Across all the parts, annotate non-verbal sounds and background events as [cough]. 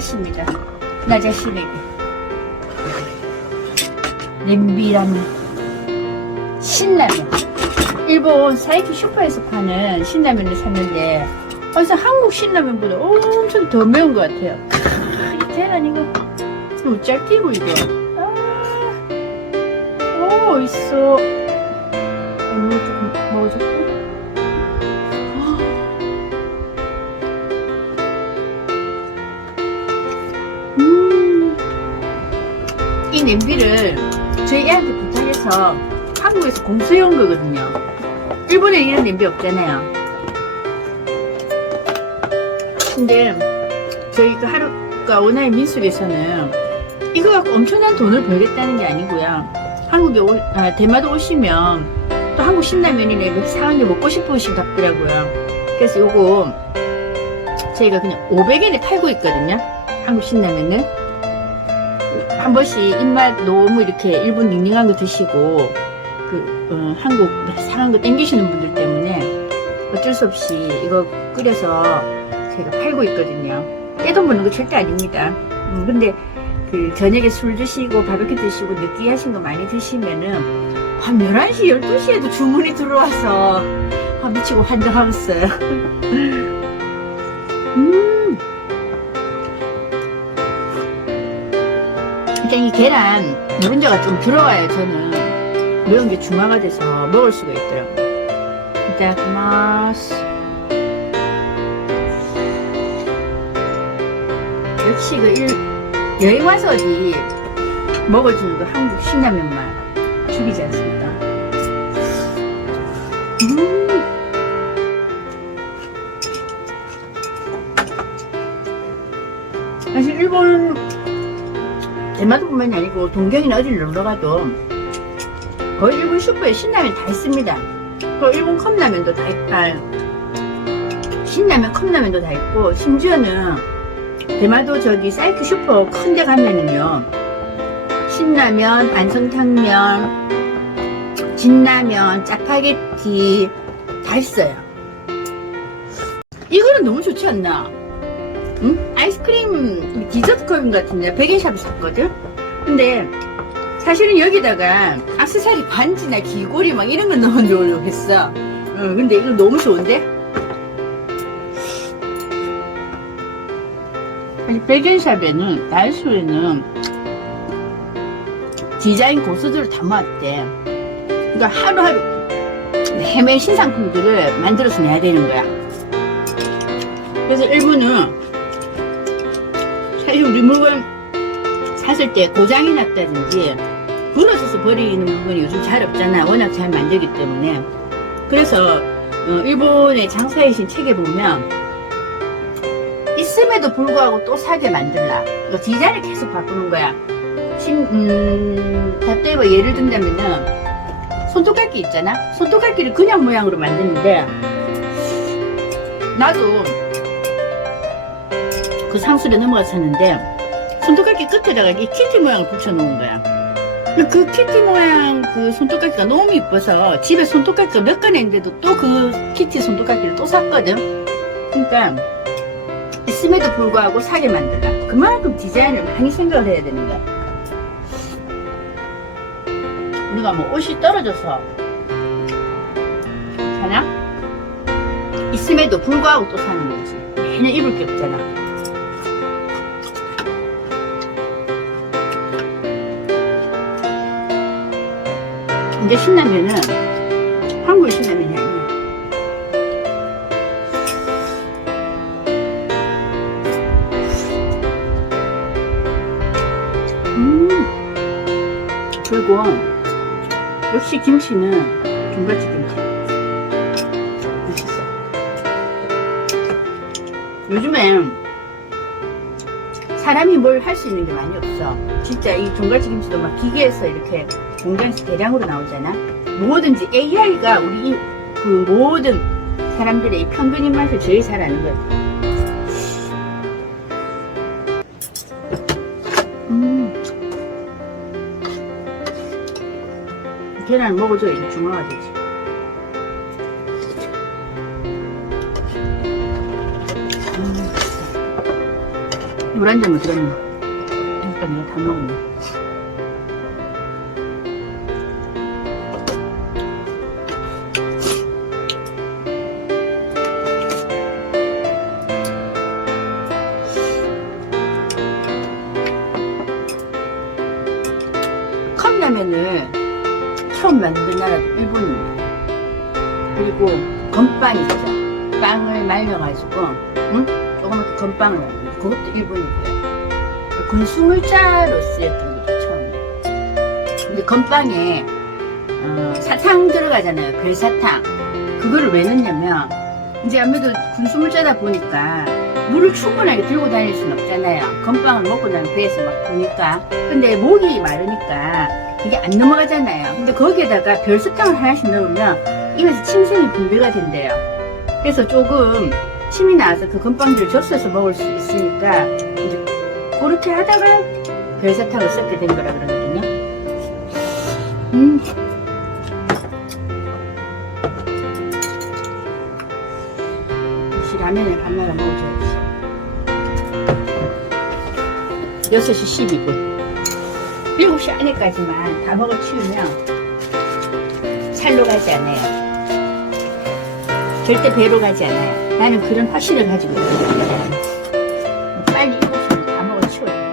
맛입니다. 나 자신에게. 냄비라면. 신라면. 일본 사이키 슈퍼에서 파는 신라면을 샀는데, 벌써 한국 신라면보다 엄청 더 매운 것 같아요. 크, 이 계란 이거, 짤 끼고 이거. 아, 오, 있어. 이 냄비를 저희 애한테 부탁해서 한국에서 공수해온 거거든요. 일본에 이런 냄비 없잖아요. 근데 저희 그 하루가 오나의 민속에서는 이거 갖고 엄청난 돈을 벌겠다는 게 아니고요. 한국에 오, 아, 대마도 오시면 또 한국 신라면이나 뭐 이상한 게 먹고 싶으시답더라고요. 그래서 요거 저희가 그냥 500엔에 팔고 있거든요. 한국 신라면은 한 번씩 입맛 너무 이렇게 일본 닝닝한 거 드시고 그 어, 한국 상한 거 땡기시는 분들 때문에 어쩔 수 없이 이거 끓여서 제가 팔고 있거든요. 떼돈 버는 거 절대 아닙니다. 음, 근데 그 저녁에 술 드시고 바베큐 드시고 느끼하신 거 많이 드시면은 한 11시, 12시에도 주문이 들어와서 아, 미치고 환장하겠어요. [laughs] 음. 이 계란 노른자가 좀 들어가야 저는 매운 게 중화가 돼서 먹을 수가 있더라고요. 이따다키마스 역시 그 일, 여행 와서 어디 먹어주는 그 한국 신라면 맛 죽이지 않습니까? 음. 사실 일본 대마도뿐만이 아니고 동경이나 어딜 놀러 가도 거의 일본 슈퍼에 신라면 다 있습니다. 그 일본 컵라면도 다 있다. 신라면 컵라면도 다 있고 심지어는 대마도 저기 사이트 슈퍼 큰 데 가면은요 신라면, 반성탕면, 진라면, 짜파게티 다 있어요. 이거는 너무 좋지 않나? 응? 아이스크림 디저트 컵인 것 같은데 베개샵에 샀거든? 근데 사실은 여기다가 악세사리 반지나 귀걸이 막 이런 거 넣어놓으려고 했어 응, 근데 이거 너무 좋은데? 사실 베개샵에는 다이소에는 디자인 고수들을 다 모았대 그러니까 하루하루 헤맨 신상품들을 만들어서 내야 되는 거야 그래서 일본은 사실 우리 물건 샀을 때 고장이 났다든지 부러져서 버리는 물건이 요즘 잘 없잖아. 워낙 잘 만들기 때문에. 그래서 어, 일본의 장사이신 책에 보면 있음에도 불구하고 또 사게 만들라. 그 디자인을 계속 바꾸는 거야. 신, 음, 다또해봐 예를 든다면은 손톱깎이 있잖아. 손톱깎이를 그냥 모양으로 만드는데 나도 그 상술에 넘어가서 샀는데 손톱깎이 끝에다가 이 키티 모양을 붙여놓은 거야. 그 키티 모양 그 손톱깎이가 너무 이뻐서 집에 손톱깎이가 몇건 있는데도 또 그 키티 손톱깎이를 또 샀거든. 그러니까 있음에도 불구하고 사게 만들라. 그만큼 디자인을 많이 생각을 해야 되는 거야. 우리가 뭐 옷이 떨어져서 사나? 있음에도 불구하고 또 사는 거지. 매년 입을 게 없잖아. 근데 신라면은 한국의 신라면이 아니야. 음. 그리고 역시 김치는 종갓집 김치. 맛있어. 요즘엔 사람이 뭘 할 수 있는 게 많이 없어. 진짜 이 종갓집 김치도 막 기계에서 이렇게 공장에서 대량으로 나오잖아. 뭐든지 AI가 우리 이- 그 모든 사람들의 이 평균 입맛을 제일 잘 아는 거야. 음. 계란 먹어줘야 이제 중화가 되지. 음. 잔 어디갔나? 잠깐 내가 다 먹었네. 만든 나라도 일본입니다. 그리고 건빵 있죠. 빵을 말려가지고, 응? 조그맣게 건빵을 만들고, 그것도 일본이고요. 군수물자로 쓰였던 게 처음에. 근데 건빵에, 어, 사탕 들어가잖아요. 별사탕. 그거를 왜 넣냐면, 이제 아무래도 군수물자다 보니까, 물을 충분하게 들고 다닐 수는 없잖아요. 건빵을 먹고 나면 배에서 막 도니까. 근데 목이 마르니까 그게 안 넘어가잖아요. 근데 거기에다가 별사탕을 하나씩 넣으면 입에서 침샘이 분비가 된대요. 그래서 조금 침이 나와서 그 건빵들을 젖혀서 먹을 수 있으니까 이제 그렇게 하다가 별사탕을 섞게 된 거라 그러거든요. 음. 역시 라면을 밥 말아 먹어줘야지. 6시 12분. 7시 안에까지만 다 먹어 치우면 살로 가지 않아요. 절대 배로 가지 않아요. 나는 그런 확신을 가지고 있거든요. 빨리 7시에 다 먹어 치워야 돼요.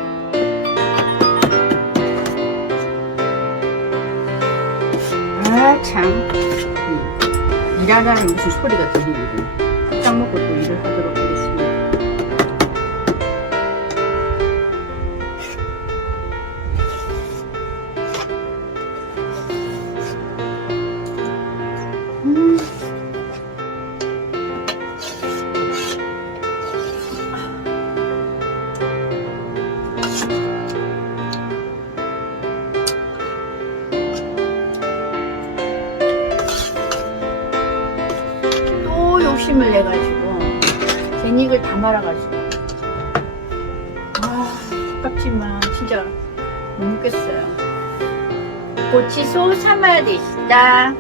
아, 참. 음. 일하라는 무슨 소리가 들리거든. 딱 먹고 또 일을 하도록 또 욕심을 내가지고 제닉을 다 말아가지고. 아 아깝지만 진짜 못 먹겠어요. 고치소 사마데시다